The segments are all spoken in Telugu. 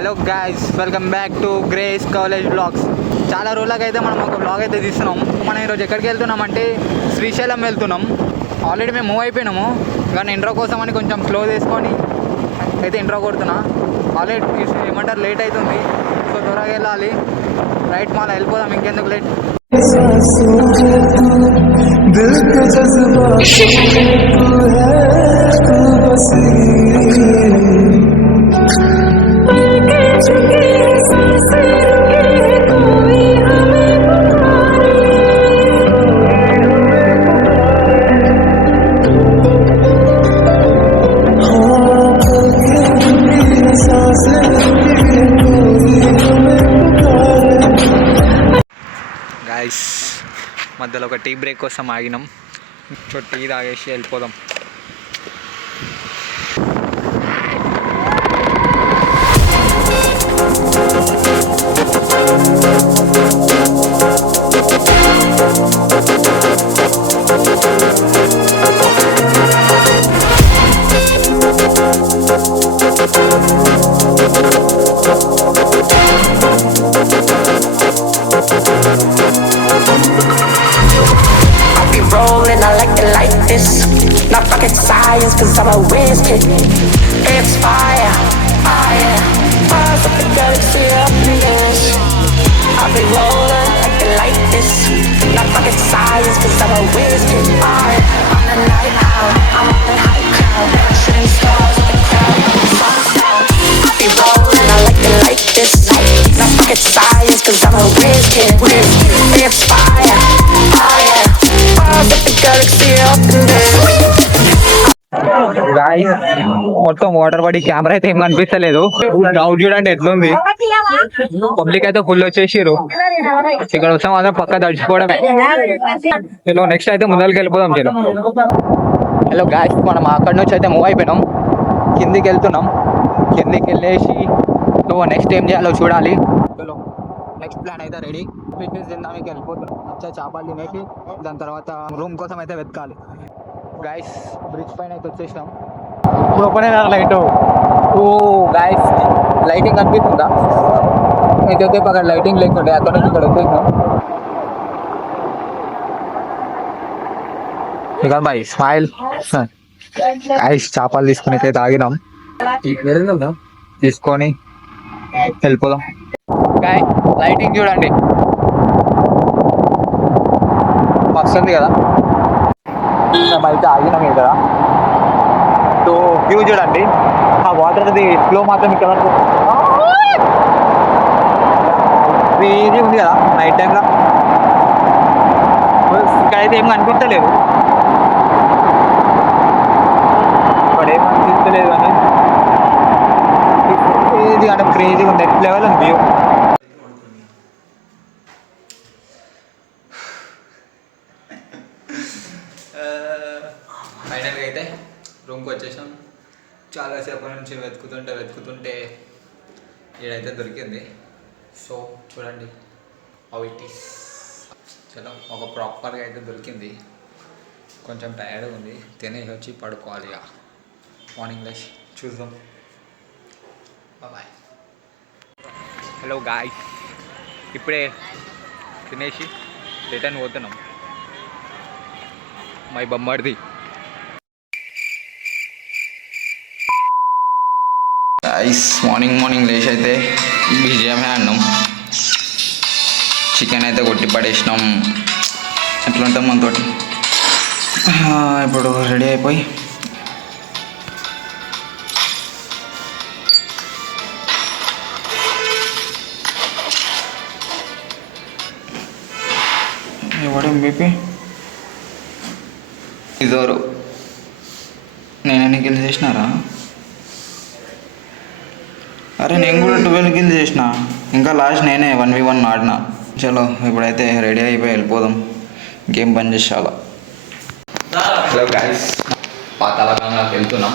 Hello guys, welcome back to Grace college blogs. చాలా రోజులకి అయితే మనం ఒక బ్లాగ్ అయితే తీస్తున్నాం. మనం ఈరోజు ఎక్కడికి వెళ్తున్నాం అంటే శ్రీశైలం వెళ్తున్నాం. ఆల్రెడీ మేము మూవ్ అయిపోయినాము, కానీ ఇంట్రో కోసం అని కొంచెం క్లోజ్ చేసుకొని అయితే ఇంట్రో కొడుతున్నా. ఆల్రెడీ ఏమంటారు లేట్ అవుతుంది, సో త్వరగా వెళ్ళాలి. రైట్ మాల వెళ్ళిపోదాం, ఇంకెందుకు లేట్. గాయస్, మధ్యలో ఒక టీ బ్రేక్ కోసం ఆగినాం. సో టీ తాగేసి వెళ్ళిపోదాం. Not rocket science, cause I'm a whiz kid. It's fire, fire. Bars of the galaxy up in this. I'll be rolling like the light this. Not rocket science, cause I'm a whiz kid. Fire. I'm the night owl, I'm on the high cloud. Shooting stars at the crowd, sun's down. I'll be rolling, I like the light this. Not rocket science, cause I'm a whiz kid. It's fire, fire. Bars of the galaxy up in this. మొత్తం వాటర్ పడి కెమెరా అయితే ఏం కనిపిస్తలేదు. డౌట్ చూడండి ఎట్లుంది. పబ్లిక్ అయితే ఫుల్ వచ్చేసారు. ఇక్కడ వస్తే మాత్రం పక్క తడిచిపోవడమే. చలో నెక్స్ట్ అయితే ముందరికి వెళ్ళిపోదాం. చలో హలో గాయ్స్, మనం అక్కడ నుంచి అయితే మూవ్ అయిపోయినాం. కిందికి వెళ్తున్నాం. కిందికి వెళ్ళేసి నెక్స్ట్ ఏం చేయాలో చూడాలి. చలో నెక్స్ట్ ప్లాన్ అయితే రెడీ. ఫిట్నెస్ తిందానికి వెళ్ళిపోతున్నాం. చేపలు తినేసి దాని తర్వాత రూమ్ కోసం అయితే వెతకాలి. గాయస్, బ్రిడ్జ్ పైన అయితే వచ్చేసినాం. ఇప్పుడు ఓపెన్ అయినా లైట్. ఓ గాయస్, లైటింగ్ కనిపిస్తుందా? అయితే అక్కడ లైటింగ్ లేకుండే అక్కడ నుంచి ఇక్కడ వచ్చేసినాం. ఇక బాయ్ స్మైల్. గాయస్, చేపలు తీసుకుని అయితే తాగినాం. తీసుకొని వెళ్ళిపోదాం. గాయ్, లైటింగ్ చూడండి వస్తుంది కదా. అయితే ఆగినాం ఇక్కడ. సో వ్యూ చూడండి, ఆ వాటర్ అది ఫ్లో మాత్రం ఇక్కడ క్రేజీ ఉంది కదా నైట్ టైంలో. ఇక్కడైతే ఏం కనిపించలేదు, ఏం కనిపించలేదు అని క్రేజీ అంటే క్రేజీ ఉంది. నెక్స్ట్ లెవెల్ ఉంది వ్యూ. ఫైనల్గా అయితే రూమ్కి వచ్చేసాం. చాలాసేపు నుంచి వెతుకుతుంటే ఈడైతే దొరికింది. సో చూడండి హౌ ఇట్ ఈస్. చలో ఒక ప్రాపర్గా అయితే దొరికింది. కొంచెం టైర్డ్గా ఉంది, తినేసి వచ్చి పడుకోవాలి. ఇక మార్నింగ్ లేచి చూద్దాం. బాయ్. హలో గాయ్స్, ఇప్పుడే తినేసి రిటర్న్ పోతున్నాం. మై బొమ్మడిది. గాయ్స్, మార్నింగ్ లేచి అయితే బిజిఎమే అన్నాం. చికెన్ అయితే కొట్టి పడేసినాం. ఎట్లా ఉంటాం మనతోటి. ఇప్పుడు రెడీ అయిపోయి ఎవడేం బీపీ ఇదోరు. నేనెన్ని గిల్లు చేసినారా? అరే నేను కూడా 12 గిల్లు చేసిన. ఇంకా లాస్ట్ నేనే 1v1 ఆడినా. చలో ఇప్పుడైతే రెడీ అయిపోయి వెళ్ళిపోదాం. గేమ్ బంద్ చేసేలా. హలో గాయ్స్, పాతాళగంగాకి వెళ్తున్నాం.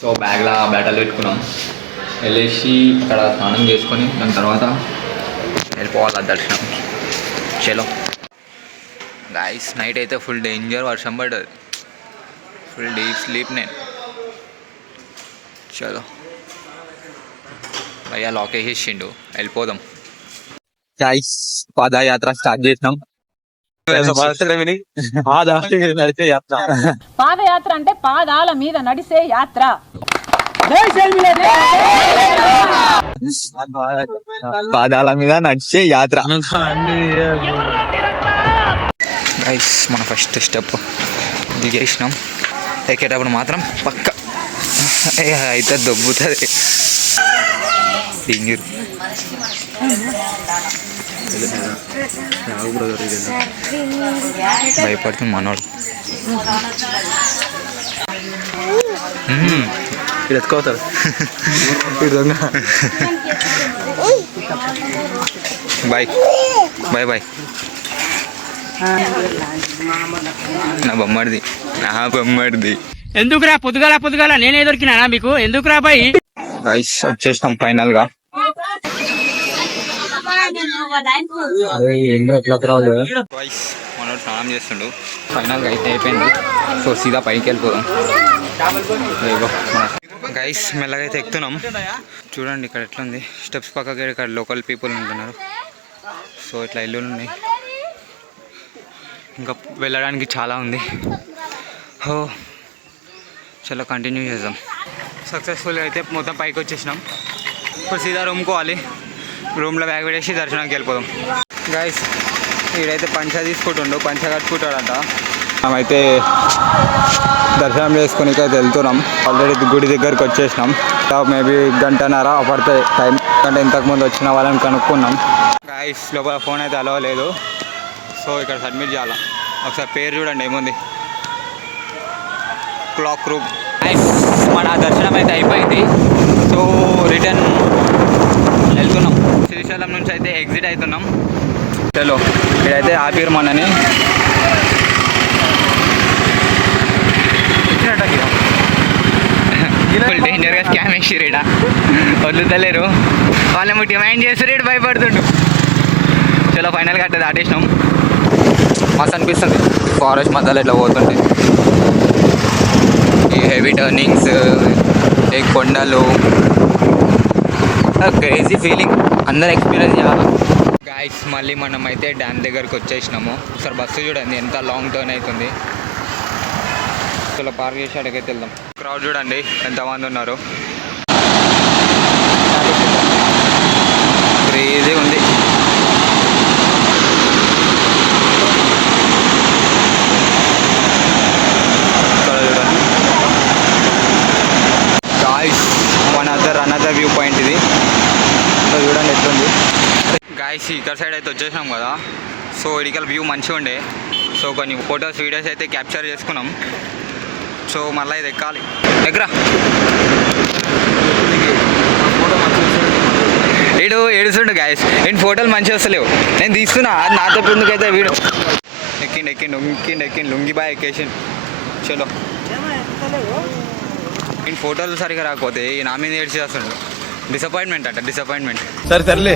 సో బ్యాగ్లో బట్టలు పెట్టుకున్నాం. వెళ్ళేసి అక్కడ స్నానం చేసుకొని దాని తర్వాత వెళ్ళిపోవాలి దర్శనం. చలో గాయ్స్, నైట్ అయితే ఫుల్ డేంజర్ వర్షం పడ్డది. ఫుల్ డీప్ స్లీప్ నేను. చలో అయ్యా లాక్ వేసేసిండు, వెళ్ళిపోదాం. గైస్ పాదయాత్ర స్టార్ట్ చేసినాం. పాదయాత్ర అంటే పాదాల మీద నడిసే యాత్ర. పాదాల మీద నడిచే యాత్ర. గైస్ మన ఫస్ట్ స్టెప్ దిగేసినాం. ఎక్కేటప్పుడు మాత్రం పక్క అయితే దొబ్బుతుంది. డింగిరు భయపడుతుంది మనోడు. ఎత్తుకోతారు బాయ్ బాయ్ బాయ్. నా బొమ్మడిది, నా బొమ్మడిది. ఎందుకురా పొద్దుగాల నేనే దొరికినా మీకు? ఎందుకురా బాయ్? గైస్ వచ్చేసినాం ఫైనల్ గా. గైస్ మనోడు స్నానం చేస్తుండు. ఫైనల్ గా అయితే అయిపోయింది. సో సీదా పైకి వెళ్ళిపోదాం. గైస్ మెల్లగా అయితే ఎక్కుతున్నాం. చూడండి ఇక్కడ ఎట్లుంది స్టెప్స్ పక్కకి. ఇక్కడ లోకల్ పీపుల్ ఉంటున్నారు. సో ఇట్లా ఇల్లులు ఉన్నాయి. ఇంకా వెళ్ళడానికి చాలా ఉంది. ఓ చలో కంటిన్యూ చేద్దాం. సక్సెస్ఫుల్గా అయితే మొత్తం పైకి వచ్చేసినాం. ఇప్పుడు సీదా రూమ్కి పోవాలి. రూమ్లో బ్యాగ్ పెట్టేసి దర్శనానికి వెళ్ళిపోదాం. గైస్ వీడైతే పంచ తీసుకుంటుండు, పంచ కట్టుకుంటాడంట. మేమైతే దర్శనం చేసుకుని అయితే వెళ్తున్నాం. ఆల్రెడీ గుడి దగ్గరికి వచ్చేసినాం. మేబీ గంటన్నర పడుతుంది టైం. అంటే ఇంతకుముందు వచ్చిన వాళ్ళని కనుక్కున్నాం. గైస్ లోపల ఫోన్ అయితే అలవ లేదు. సో ఇక్కడ సబ్మిట్ చేయాలా. ఒకసారి పేరు చూడండి ఏముంది, క్లాక్ రూమ్. మన దర్శనం అయితే అయిపోయింది. సో రిటర్న్ వెళ్తున్నాం. శ్రీశైలం నుంచి అయితే ఎగ్జిట్ అవుతున్నాం. చలో ఇక్కడైతే ఆపిరు మనని. ఫుల్ డేంజర్గా స్కామ్ వేసిరు ఇడ. వదులుతలేరు. వాళ్ళేమో డిమాండ్ చేస్తారు, ఇటు భయపడుతుండు. చలో ఫైనల్గా అట్లా దాటేసినాం. మస్తు అనిపిస్తుంది ఫారెస్ట్ మధ్యలో ఇట్లా పోతుంటే. ఈ హెవీ టర్నింగ్స్, ఈ కొండలు, క్రేజీ ఫీలింగ్. అందరు ఎక్స్పీరియన్స్ చేయాలి. గాయస్ మళ్ళీ మనం అయితే డ్యామ్ దగ్గరికి వచ్చేసినాము. ఒకసారి బస్సు చూడండి ఎంత లాంగ్ టర్న్ అవుతుంది. ఇలా పార్క్ చేసి అడిగైతే వెళ్దాం. క్రౌడ్ చూడండి ఎంతమంది ఉన్నారు. క్రేజీ ఉంది. అనదర్ వ్యూ పాయింట్ ఇది. చూడండి ఎట్లుంది. గాయస్ ఇక్కడ సైడ్ అయితే వచ్చేసినాం కదా. సో ఇడికల్ వ్యూ మంచిగా ఉండే. సో కొన్ని ఫొటోస్ వీడియోస్ అయితే క్యాప్చర్ చేసుకున్నాం. సో మళ్ళీ ఇది ఎక్కాలి. ఎక్కరా వీడు ఏడుస్తుండు గాయస్. నేను ఫోటోలు మంచిగా వస్తలేవు. నేను తీసుకున్నా అది నాతో ఎందుకైతే. వీడు ఎక్కిండు లుంగి బాయ్ ఎక్కేసిండు. చలో నేను ఫోటోలు సరిగా రాకపోతే నా మీద ఏడ్చి చేస్తుండు. డిసప్పాయింట్మెంట్ అంట, డిసప్పాయింట్మెంట్. సర్లే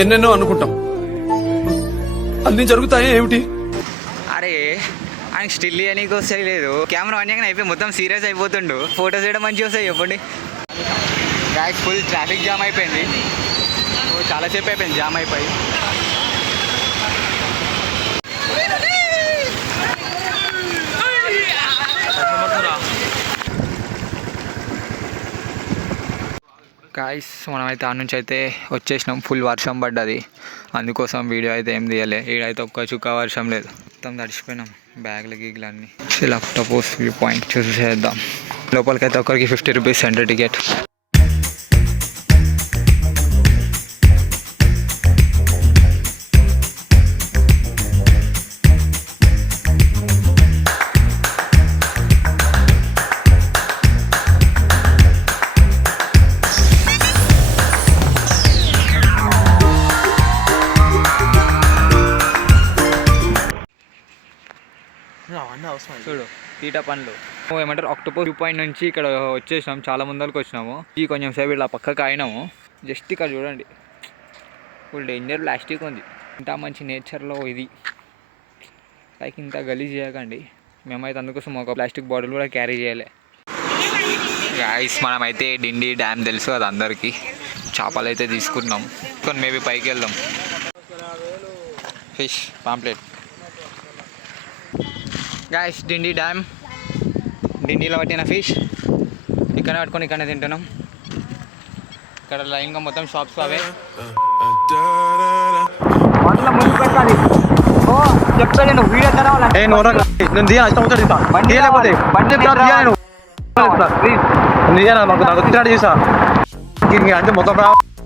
ఎన్నెన్నో అనుకుంటాం, అన్ని జరుగుతాయి ఏమిటి? అరే ఆయనకి స్టిల్ ఇవ్వనీకి వస్తాయి లేదు. కెమెరా అన్నీ అయిపోయి మొత్తం సీరియస్ అయిపోతుండు. ఫోటోస్ వేయడం మంచిగా వస్తాయి చెప్పండి. గాయస్ ఫుల్ ట్రాఫిక్ జామ్ అయిపోయింది. చాలాసేపు అయిపోయింది జామ్ అయిపోయి. గాయస్ మనమైతే ఆ నుంచి అయితే వచ్చేసినాం. ఫుల్ వర్షం పడ్డది, అందుకోసం వీడియో అయితే ఏం తీయలే. ఈడైతే ఒక్క చుక్క వర్షం లేదు. మొత్తం తడిచిపోయినాం. బ్యాగ్లు గీగ్లు అన్నీ. ఆక్టోపస్ వ్యూ పాయింట్ చూసేద్దాం. లోపలికైతే ఒకరికి 50 రూపీస్ ఎంట్రీ టికెట్. చూడు తీట పనులు ఏమంటారు. ఆక్టోపస్ వ్యూ పాయింట్ నుంచి ఇక్కడ వచ్చేసినాం. చాలా ముందరికి వచ్చినాము. ఈ కొంచెం సేపు ఇలా పక్కకు అయినాము. జస్ట్ ఇక్కడ చూడండి ఫుల్ డేంజర్ ప్లాస్టిక్ ఉంది. ఇంత మంచి నేచర్లో ఇది లైక్ ఇంత గలీజ్ చేయకండి. మేమైతే అందుకోసం ఒక ప్లాస్టిక్ బాటిల్ కూడా క్యారీ చేయలే. గాయస్ మనమైతే డిండి డ్యామ్ తెలుసు అది అందరికి. చేపలు అయితే తీసుకున్నాం, కొన్ని మేబీ పైకి వెళ్దాం. Fish pomfret. Guys Dindi dam, డిండిలో పట్టిన ఫిష్ ఇక్కడ పట్టుకొని ఇక్కడనే తింటున్నాం. ఇక్కడ లైన్గా మొత్తం షాప్స్ అవే. చెప్తా నేను వీడియో చదవాలంటే అంటే మొత్తం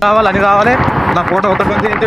కావాలి, అన్ని కావాలి. నా ఫోటో ఒకటి